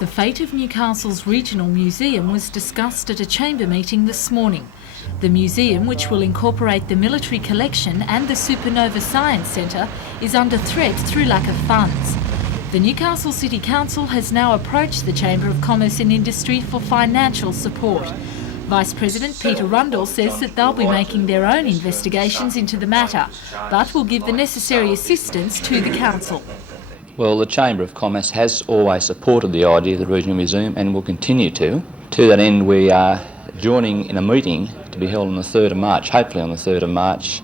The fate of Newcastle's regional museum was discussed at a chamber meeting this morning. The museum, which will incorporate the military collection and the Supernova Science Centre, is under threat through lack of funds. The Newcastle City Council has now approached the Chamber of Commerce and Industry for financial support. Vice President Peter Rundle says that they'll be making their own investigations into the matter, but will give the necessary assistance to the council. Well, the Chamber of Commerce has always supported the idea of the Regional Museum and will continue to. To that end, we are joining in a meeting to be held on the 3rd of March, hopefully on the 3rd of March,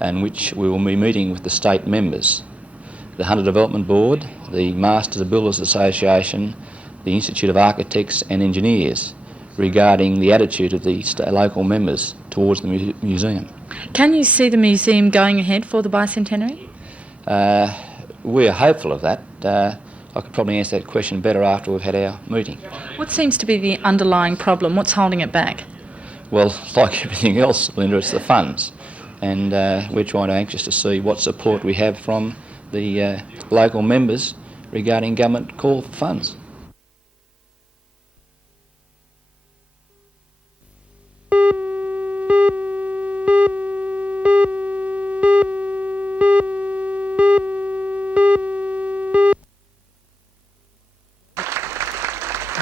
in which we will be meeting with the state members, the Hunter Development Board, the Masters of Builders Association, the Institute of Architects and Engineers, regarding the attitude of the local members towards the museum. Can you see the museum going ahead for the bicentenary? We are hopeful of that. I could probably answer that question better after we've had our meeting. What seems to be the underlying problem? What's holding it back? Well, like everything else, Linda, it's the funds. And we're anxious to see what support we have from the local members regarding government call for funds.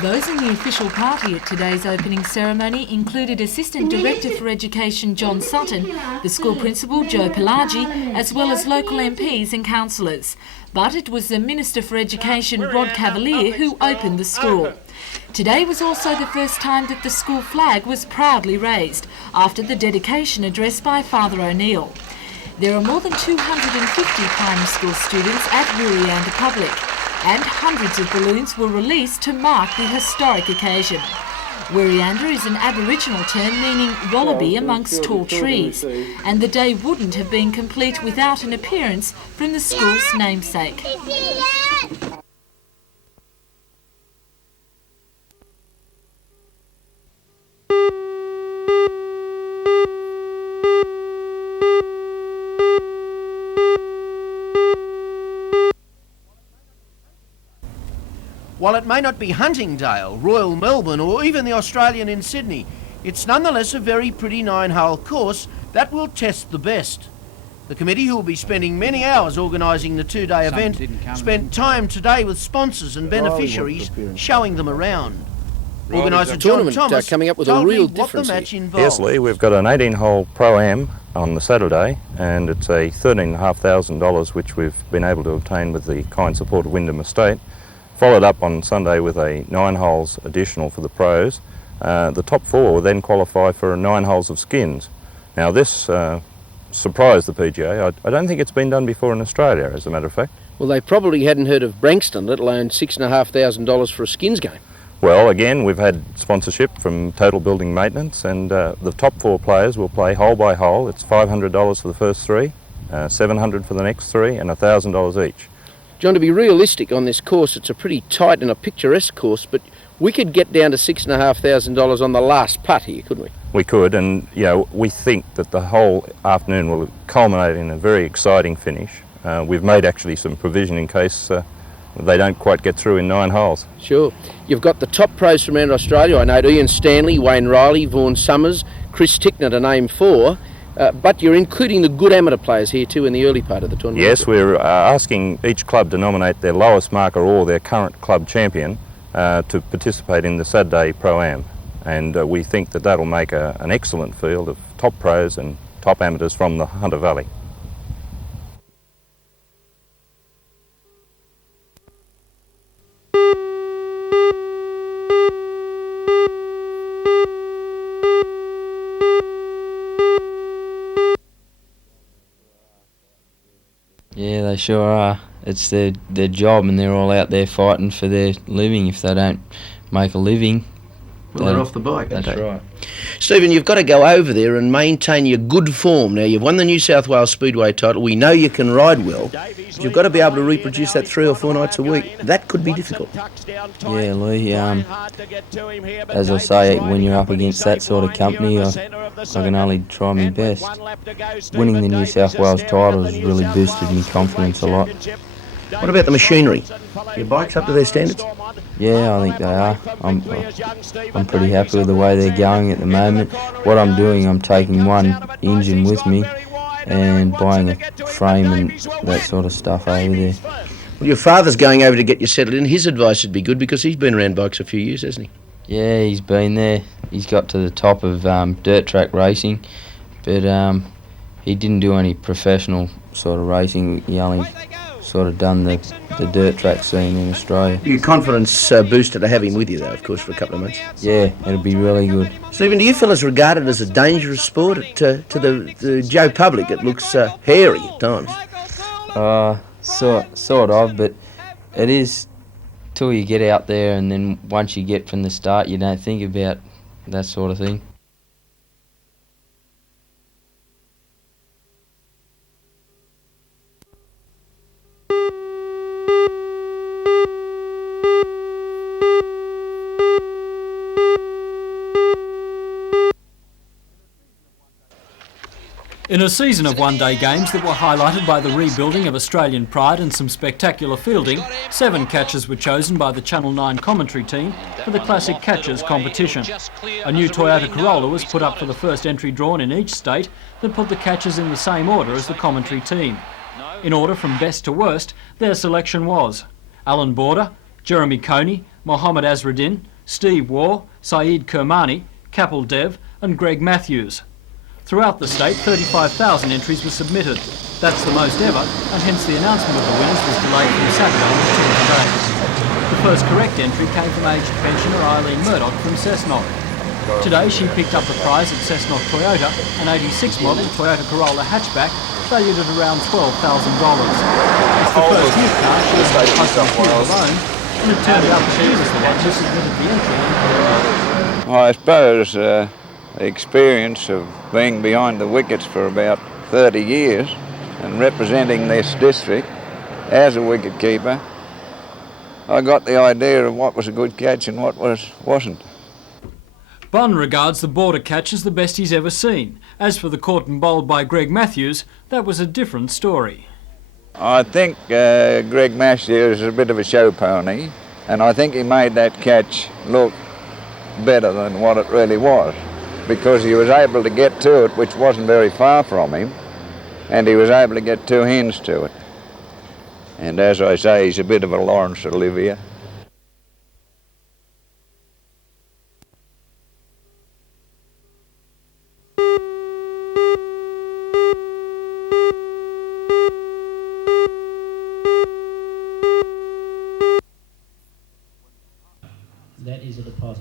Those in the official party at today's opening ceremony included Assistant Director for Education John Sutton, the school principal Joe Pelagi, as well as local MPs and councillors. But it was the Minister for Education Rod Cavalier who opened the school. Today was also the first time that the school flag was proudly raised after the dedication address by Father O'Neill. There are more than 250 primary school students at Wirianda Public, and hundreds of balloons were released to mark the historic occasion. Wirianda is an Aboriginal term meaning wallaby amongst tall trees, and the day wouldn't have been complete without an appearance from the school's namesake. While it may not be Huntingdale, Royal Melbourne or even the Australian in Sydney, it's nonetheless a very pretty 9-hole course that will test the best. The committee, who will be spending many hours organising the 2-day event, spent time today with sponsors and beneficiaries showing them around. Organiser John Thomas coming up with told a real me what the match involved. Yes, Lee, we've got an 18-hole Pro-Am on the Saturday, and it's a $13,500 which we've been able to obtain with the kind support of Wyndham Estate. Followed up on Sunday with a 9 holes additional for the pros. The top 4 will then qualify for 9 holes of skins. Now this surprised the PGA. I don't think it's been done before in Australia, as a matter of fact. Well, they probably hadn't heard of Branxton, let alone $6,500 for a skins game. Well, again, we've had sponsorship from Total Building Maintenance, and the top 4 players will play hole by hole. It's $500 for the first 3, $700 for the next 3, and $1,000 each. John, to be realistic on this course, it's a pretty tight and a picturesque course, but we could get down to $6,500 on the last putt here, couldn't we? We could, and we think that the whole afternoon will culminate in a very exciting finish. We've made actually some provision in case they don't quite get through in 9 holes. Sure. You've got the top pros from around Australia. I know Ian Stanley, Wayne Riley, Vaughan Summers, Chris Tickner, to name 4. But you're including the good amateur players here too in the early part of the tournament. Yes, we're asking each club to nominate their lowest marker or their current club champion to participate in the Saturday Pro-Am. And we think that that'll make an excellent field of top pros and top amateurs from the Hunter Valley. Yeah, they sure are. It's their job, and they're all out there fighting for their living. If they don't make a living, Well, they're off the bike, That's aren't they? right. Stephen, you've got to go over there and maintain your good form. Now, you've won the New South Wales Speedway title. We know you can ride well. But you've got to be able to reproduce that 3 or 4 nights a week. That could be difficult. Yeah, Lee, as I say, when you're up against that sort of company, I can only try my best. Winning the New South Wales title has really boosted my confidence a lot. What about the machinery? Your bike's up to their standards? Yeah, I think they are. I'm pretty happy with the way they're going at the moment. What I'm doing, I'm taking one engine with me and buying a frame and that sort of stuff over there. Well, your father's going over to get you settled in. His advice would be good because he's been around bikes a few years, hasn't he? Yeah, he's been there. He's got to the top of dirt track racing, but he didn't do any professional sort of racing. He only sort of done the dirt track scene in Australia. Your confidence booster to have him with you, though, of course, for a couple of months. Yeah, it'll be really good. Stephen, do you fellas regard it as a dangerous sport? To the Joe public, it looks hairy at times. Sort of, but it is till you get out there, and then once you get from the start, you don't think about that sort of thing. In a season of one-day games that were highlighted by the rebuilding of Australian pride and some spectacular fielding, 7 catches were chosen by the Channel 9 commentary team for the Classic Catches competition. A new Toyota Corolla was put up for the first entry drawn in each state that put the catches in the same order as the commentary team. In order from best to worst, their selection was Alan Border, Jeremy Coney, Mohammed Azruddin, Steve Waugh, Saeed Kermani, Kapil Dev and Greg Matthews. Throughout the state, 35,000 entries were submitted. That's the most ever, and hence the announcement of the winners was delayed from Saturday to today. The first correct entry came from aged pensioner Eileen Murdoch from Cessnock. Today she picked up the prize at Cessnock Toyota, an 86 model Toyota Corolla hatchback, valued at around $12,000. It's the first new car she has had of her own, and it turned out she was the one who submitted the entry. Well, I suppose the experience of being behind the wickets for about 30 years and representing this district as a wicket keeper, I got the idea of what was a good catch and what wasn't. Bunn regards the Border catch as the best he's ever seen. As for the caught and bowled by Greg Matthews, that was a different story. I think Greg Matthews is a bit of a show pony, and I think he made that catch look better than what it really was, because he was able to get to it, which wasn't very far from him, and he was able to get 2 hands to it. And as I say, he's a bit of a Laurence Olivier.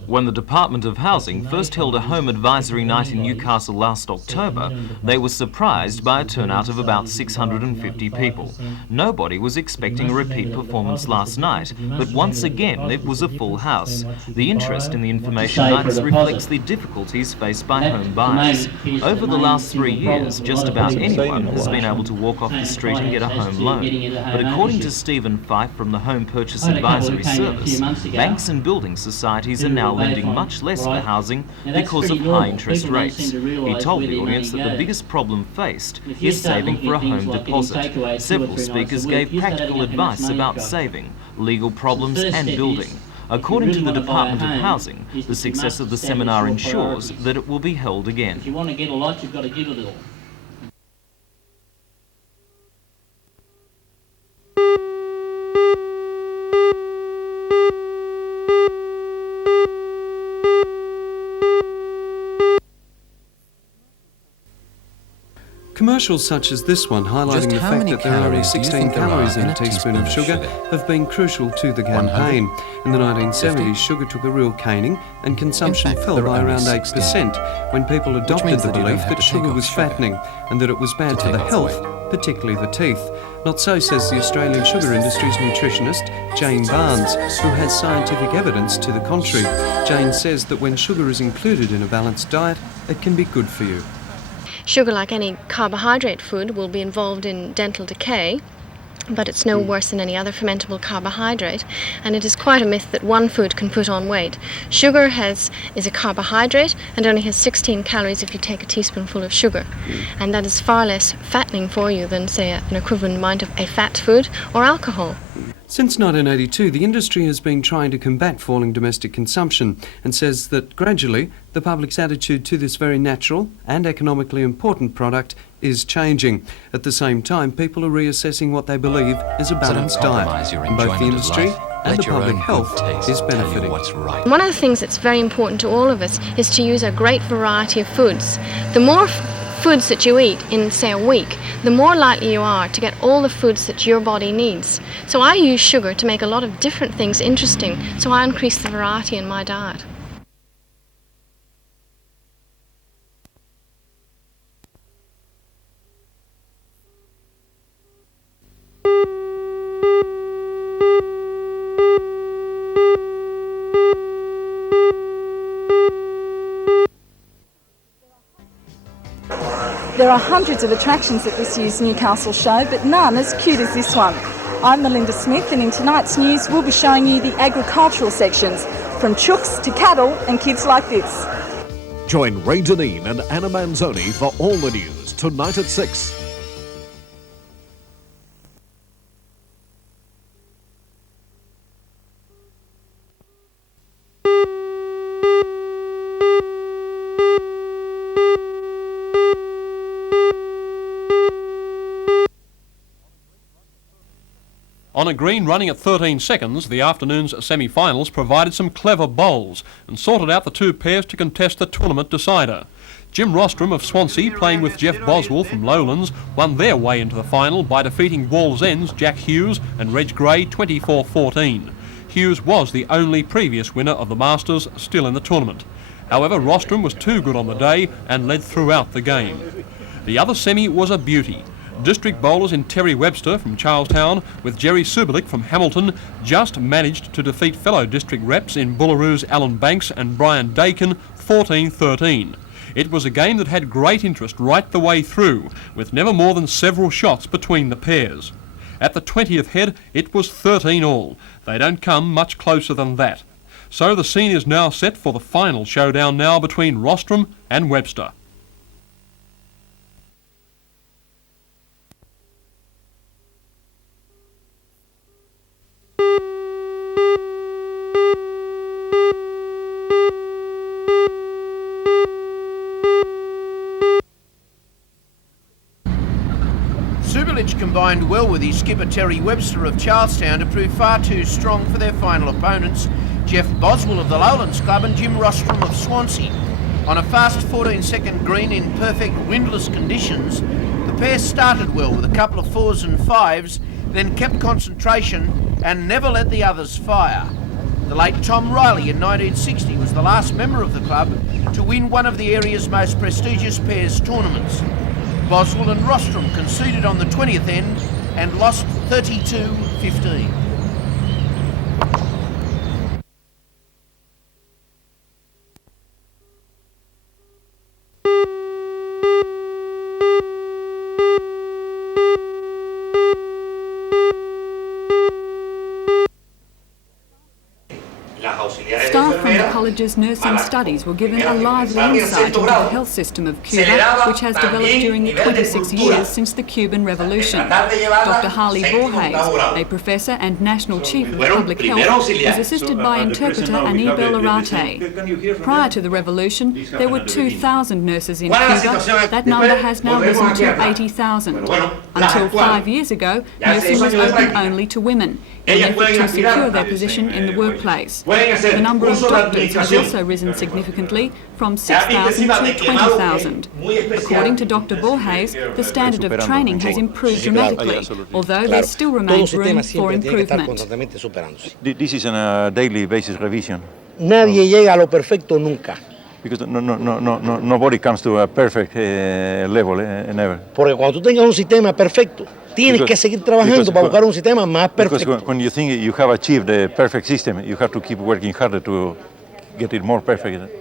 When the Department of Housing first held a home advisory night in Newcastle last October, they were surprised by a turnout of about 650 people. Nobody was expecting a repeat performance last night, but once again it was a full house. The interest in the information nights reflects the difficulties faced by home buyers. Over the last 3 years, just about anyone has been able to walk off the street and get a home loan. But according to Stephen Fife from the Home Purchase Advisory Service, banks and building societies are now lending much less for housing because of high interest rates. He told the audience that the biggest problem faced is saving for a home deposit. Several speakers gave practical advice about saving, legal problems and building. According to the Department of Housing, the success of the seminar ensures that it will be held again. If you want to get a lot, you've got to give a little. Commercials such as this one, highlighting the fact that there are only 16 calories in a teaspoon of sugar, have been crucial to the campaign. In the 1970s, sugar took a real caning and consumption fell by around 8% when people adopted the belief that sugar was fattening and that it was bad for the health particularly the teeth. Not so, says the Australian sugar industry's nutritionist, Jane Barnes, who has scientific evidence to the contrary. Jane says that when sugar is included in a balanced diet, it can be good for you. Sugar, like any carbohydrate food, will be involved in dental decay, but it's no worse than any other fermentable carbohydrate, and it is quite a myth that one food can put on weight. Sugar is a carbohydrate and only has 16 calories if you take a teaspoonful of sugar, and that is far less fattening for you than, say, an equivalent amount of a fat food or alcohol. Since 1982, the industry has been trying to combat falling domestic consumption and says that gradually the public's attitude to this very natural and economically important product is changing. At the same time, people are reassessing what they believe is a balanced diet, and both the industry and the public health is benefiting. One of the things that's very important to all of us is to use a great variety of foods. The more foods that you eat in, say, a week, the more likely you are to get all the foods that your body needs. So I use sugar to make a lot of different things interesting, so I increase the variety in my diet. There are hundreds of attractions at this year's Newcastle show, but none as cute as this one. I'm Melinda Smith, and in tonight's news we'll be showing you the agricultural sections, from chooks to cattle and kids like this. Join Ray Deneen and Anna Manzoni for all the news tonight at 6. On a green running at 13 seconds, the afternoon's semi-finals provided some clever bowls and sorted out the two pairs to contest the tournament decider. Jim Rostrom of Swansea, playing with Jeff Boswell from Lowlands, won their way into the final by defeating Wallsend's Jack Hughes and Reg Gray 24-14. Hughes was the only previous winner of the Masters still in the tournament. However, Rostrom was too good on the day and led throughout the game. The other semi was a beauty. District bowlers in Terry Webster from Charlestown with Jerry Suberlik from Hamilton just managed to defeat fellow district reps in Bullaroo's Alan Banks and Brian Dakin 14-13. It was a game that had great interest right the way through, with never more than several shots between the pairs. At the 20th head, it was 13-all. They don't come much closer than that. So the scene is now set for the final showdown now between Rostrom and Webster. Suberlich combined well with his skipper Terry Webster of Charlestown to prove far too strong for their final opponents, Jeff Boswell of the Lowlands Club and Jim Rostrom of Swansea. On a fast 14-second green in perfect windless conditions, the pair started well with a couple of 4s and 5s, then kept concentration and never let the others fire. The late Tom Riley in 1960 was the last member of the club to win one of the area's most prestigious pairs tournaments. Boswell and Rostrom conceded on the 20th end and lost 32-15. Staff from the college's nursing studies were given a lively insight into the health system of Cuba, which has developed during the 26 years since the Cuban Revolution. Dr. Harley Borges, a professor and national chief of public health, was assisted by interpreter Anibal Arate. Prior to the revolution, there were 2,000 nurses in Cuba. That number has now risen to 80,000. Until 5 years ago, nursing was open only to women, in an effort to secure their position in the workplace. The number of doctors has also risen significantly, from 6,000 to 20,000. According to Dr. Borges, the standard of training has improved dramatically, although there still remains room for improvement. This is on a daily basis revision. Nadie llega a lo perfecto nunca. because nobody comes to a perfect level never. Porque cuando tú tengas un sistema perfecto, tienes que seguir trabajando para buscar un sistema más perfecto. Because when you think you have achieved the perfect system, you have to keep working harder to get it more perfect.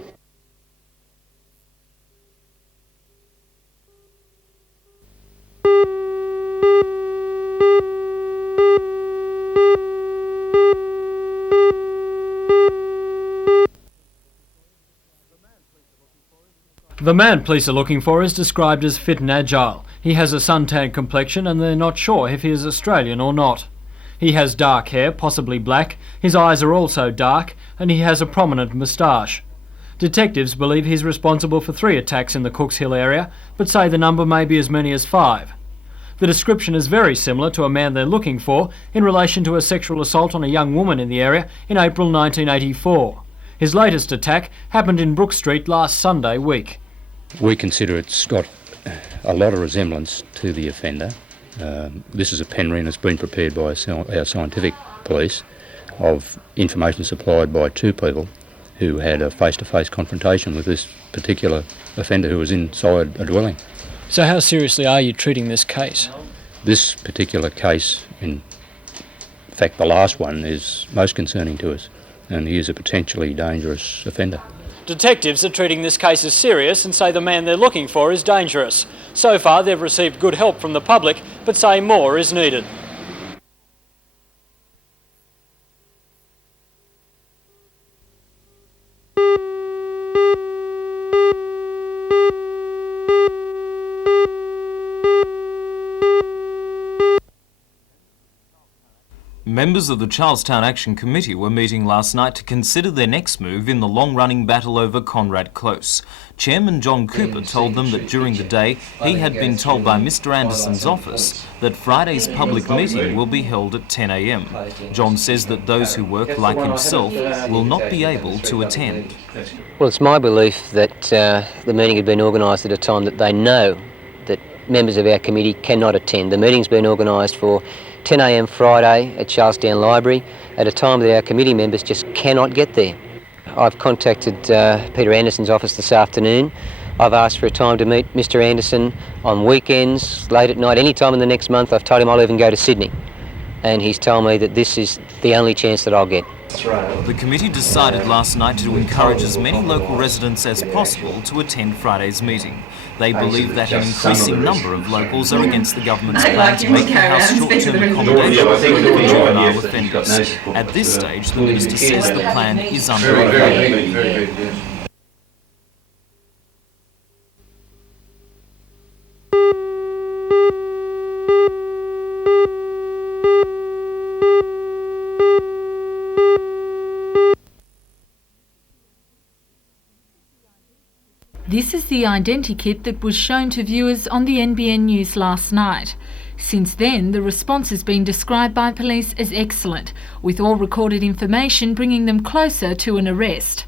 The man police are looking for is described as fit and agile. He has a suntan complexion and they're not sure if he is Australian or not. He has dark hair, possibly black, his eyes are also dark, and he has a prominent moustache. Detectives believe he's responsible for 3 attacks in the Cooks Hill area, but say the number may be as many as 5. The description is very similar to a man they're looking for in relation to a sexual assault on a young woman in the area in April 1984. His latest attack happened in Brook Street last Sunday week. We consider it's got a lot of resemblance to the offender. This is a pen ring that's been prepared by our scientific police of information supplied by 2 people who had a face-to-face confrontation with this particular offender who was inside a dwelling. So how seriously are you treating this case? This particular case, in fact the last one, is most concerning to us, and he is a potentially dangerous offender. Detectives are treating this case as serious and say the man they're looking for is dangerous. So far they've received good help from the public, but say more is needed. Members of the Charlestown Action Committee were meeting last night to consider their next move in the long-running battle over Conrad Close. Chairman John Cooper told them that during the day he had been told by Mr Anderson's office that Friday's public meeting will be held at 10 a.m. John says that those who work like himself will not be able to attend. Well, it's my belief that the meeting had been organised at a time that they know that members of our committee cannot attend. The meeting's been organised for 10 a.m. Friday at Charlestown Library at a time that our committee members just cannot get there. I've contacted Peter Anderson's office this afternoon. I've asked for a time to meet Mr Anderson on weekends, late at night, any time in the next month. I've told him I'll even go to Sydney. And he's told me that this is the only chance that I'll get. The committee decided last night to encourage as many local residents as possible to attend Friday's meeting. They believe that an increasing number of locals are against the government's plan to make the house short-term accommodation for juvenile offenders. At this stage, the minister says the plan is under review. This is the identikit that was shown to viewers on the NBN News last night. Since then, the response has been described by police as excellent, with all recorded information bringing them closer to an arrest.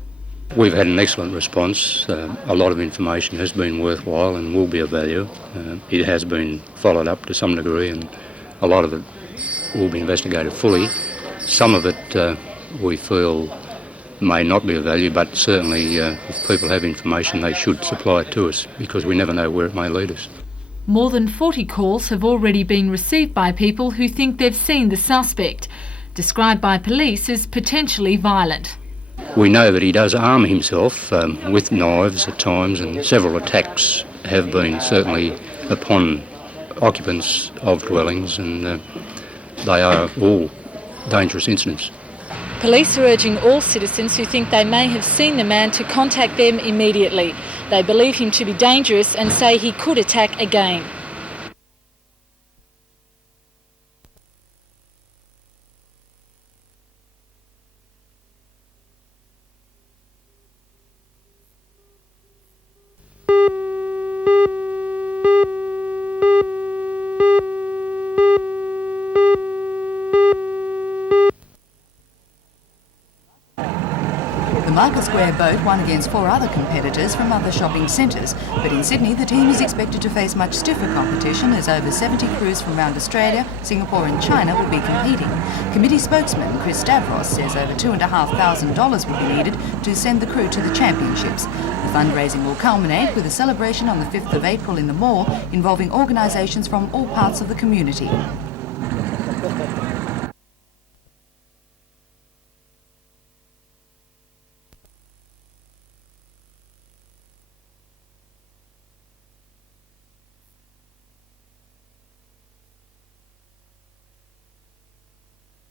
We've had an excellent response. A lot of information has been worthwhile and will be of value. It has been followed up to some degree, and a lot of it will be investigated fully. Some of it we feel may not be of value, but certainly if people have information they should supply it to us, because we never know where it may lead us. More than 40 calls have already been received by people who think they've seen the suspect, described by police as potentially violent. We know that he does arm himself with knives at times, and several attacks have been certainly upon occupants of dwellings, and they are all dangerous incidents. Police are urging all citizens who think they may have seen the man to contact them immediately. They believe him to be dangerous and say he could attack again. The Market Square boat won against 4 other competitors from other shopping centres, but in Sydney the team is expected to face much stiffer competition as over 70 crews from around Australia, Singapore and China will be competing. Committee spokesman Chris Stavros says over $2,500 will be needed to send the crew to the championships. The fundraising will culminate with a celebration on the 5th of April in the mall involving organisations from all parts of the community.